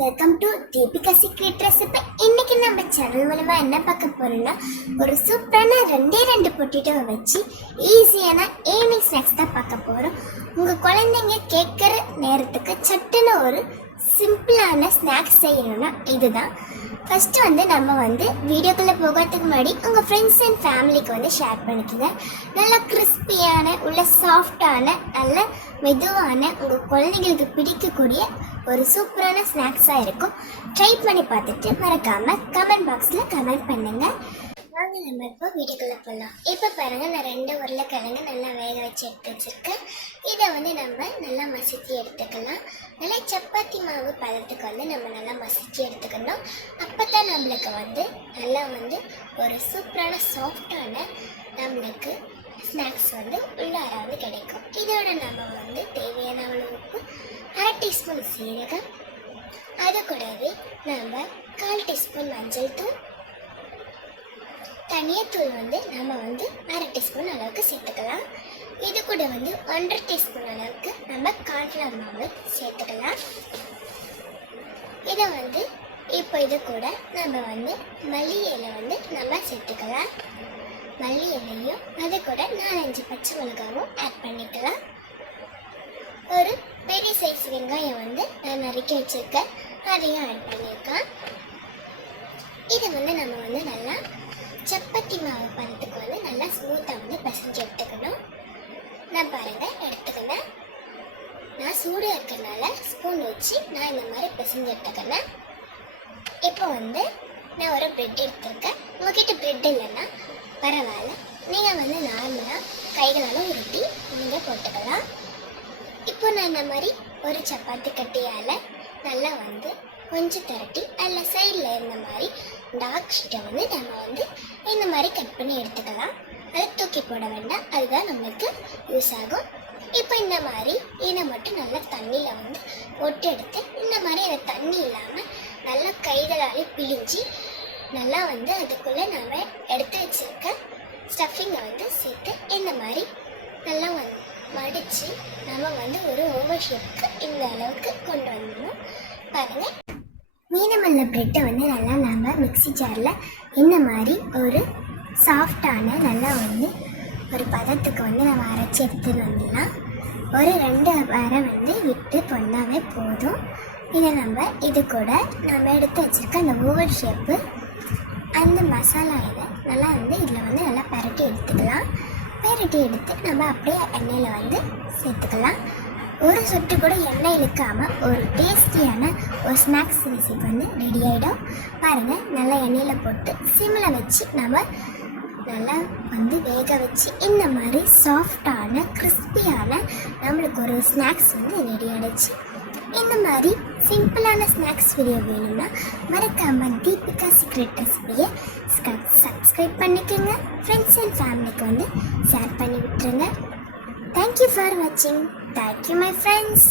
Welcome to Deepika secret recipe. இன்னைக்கு நம்ம channel மூலமா என்ன பார்க்க போறோம்னா, ஒரு சூப்பரான ரெண்டு பொட்டேட்டோவை வச்சு ஈஸியான ஈவினிங் ஸ்நாக்ஸ் தான் பார்க்க போறோம். உங்க குழந்தைங்க கேட்குற நேரத்துக்கு சட்டுன்னு ஒரு சிம்பிளான ஸ்நாக்ஸ் செய்யணும்னா இதுதான். ஃபஸ்ட்டு நம்ம வீடியோக்குள்ளே போகிறதுக்கு முன்னாடி உங்கள் ஃப்ரெண்ட்ஸ் அண்ட் ஃபேமிலிக்கு ஷேர் பண்ணிக்கோங்க. நல்லா கிறிஸ்பியான உள்ள சாஃப்டான நல்ல மெதுவான உங்கள் குழந்தைங்களுக்கு பிடிக்கக்கூடிய ஒரு சூப்பரான ஸ்நாக்ஸாக இருக்கும். ட்ரை பண்ணி பார்த்துட்டு மறக்காமல் கமெண்ட் பாக்ஸில் கமெண்ட் பண்ணுங்கள். வாங்க நம்ம இப்போ வீட்டுக்குள்ளே போகலாம். இப்போ பாருங்கள், நான் 2 உருளைக்கிழங்கு நல்லா வேக வச்சு எடுத்து வச்சுருக்கேன். இதை நம்ம நல்லா மசிச்சு எடுத்துக்கலாம். நல்லா சப்பாத்தி மாவு பதத்துக்கு நம்ம நல்லா மசிச்சு எடுத்துக்கணும். அப்போ தான் நம்மளுக்கு நல்லா ஒரு சூப்பரான சாஃப்டான நம்மளுக்கு ஸ்நாக்ஸ் உள்ளார கிடைக்கும். இதோட நம்ம தேவையான அளவு உப்பு, 1/2 டீஸ்பூன் சீரகம், அது கூடவே நம்ம 1/4 டீஸ்பூன் மஞ்சள் தூள், தனியாத்தூள் நம்ம 1/2 டீஸ்பூன் அளவுக்கு சேர்த்துக்கலாம். இது கூட 1/2 டீஸ்பூன் அளவுக்கு நம்ம கார்ன்ஃப்ளவர் மாவு சேர்த்துக்கலாம். இதை இப்போ இது கூட நம்ம மல்லி இலை நம்ம சேர்த்துக்கலாம். மல்லி இலையும் அது கூட 4-5 பச்சை மிளகாவும் ஆட் பண்ணிக்கலாம். ஒரு பெரிய சைஸ் வெங்காயம் நான் நறுக்கி வச்சுருக்கேன், அதையும் ஆட் பண்ணியிருக்கேன். இதை நம்ம நல்லா சப்பாத்தி மாவு பதத்துக்கு நல்லா ஸ்மூத்தாக பிசைஞ்சு எடுத்துக்கணும். நான் பாருங்கள் எடுத்துக்கினேன். நான் சூடு இருக்கிறதுனால ஸ்பூன் வச்சு நான் இந்த மாதிரி பிசைஞ்சு எடுத்துக்கினேன். இப்போ நான் ஒரு ப்ரெட் எடுத்துருக்கேன். உங்ககிட்ட ப்ரெட் இல்லைன்னா பரவாயில்ல, நீங்கள் நார்மலாக கைகளால் உருட்டி நீங்கள் போட்டுக்கலாம். இப்போ நான் இந்த மாதிரி ஒரு சப்பாத்தி கட்டியால் நல்லா கொஞ்சம் திரட்டி அதில் சைடில் இருந்த மாதிரி டார்க் ஷீட்டை நம்ம இந்த மாதிரி கட் பண்ணி எடுத்துக்கலாம். அதை தூக்கி போட வேண்டாம், அதுதான் நம்மளுக்கு யூஸ் ஆகும். இப்போ இந்த மாதிரி இதை மட்டும் நல்லா தண்ணியில் ஒட்டு எடுத்து இந்த மாதிரி அதை தண்ணி இல்லாமல் நல்லா கைகளாலே பிழிஞ்சி நல்லா அதுக்குள்ளே நம்ம எடுத்து வச்சுருக்க ஸ்டஃபிங்கை சேர்த்து இந்த மாதிரி நல்லா மடித்து நம்ம ஒரு ஓவர் ஷேப்புக்கு இந்த அளவுக்கு கொண்டு வந்துடணும். பாருங்கள், மீதமுள்ள ப்ரெட்டை நல்லா நம்ம மிக்ஸி ஜாரில் இந்த மாதிரி ஒரு சாஃப்டான நல்லா ஒரு பதத்துக்கு நம்ம அரைச்சி எடுத்துகிட்டு வந்துடலாம். ஒரு 2 வாரம் விட்டு பண்ணாவே போதும். இதை நம்ம இது கூட நம்ம எடுத்து வச்சுருக்க அந்த ஓவர் ஷேப்பு அந்த மசாலா இதை நல்லா இதில் நல்லா பரட்டி எடுத்துக்கலாம். பரட்டி எடுத்து நம்ம அப்படியே எண்ணெயில் சேர்த்துக்கலாம். ஒரு சொட்டு கூட எண்ணெய் இழுக்காமல் ஒரு டேஸ்டியான ஒரு ஸ்நாக்ஸ் ரெசிபி ரெடி ஆகிடும். பாருங்கள், நல்லா எண்ணெயில் போட்டு சிம்மில் வச்சு நம்ம நல்லா வேக வச்சு இந்த மாதிரி சாஃப்டான கிறிஸ்பியான நம்மளுக்கு ஒரு ஸ்நாக்ஸ் ரெடி ஆகிடுச்சு. இந்த மாதிரி சிம்பிளான ஸ்நாக்ஸ் வீடியோ வேணும்னா மறக்காமல் தீபிகா சீக்ரெட் ரெசிபியை சப்ஸ்கிரைப் பண்ணிக்கோங்க. ஃப்ரெண்ட்ஸ் அண்ட் ஃபேமிலிக்கு ஷேர் பண்ணி விட்டுருங்க. Thank you for watching. Thank you, my friends.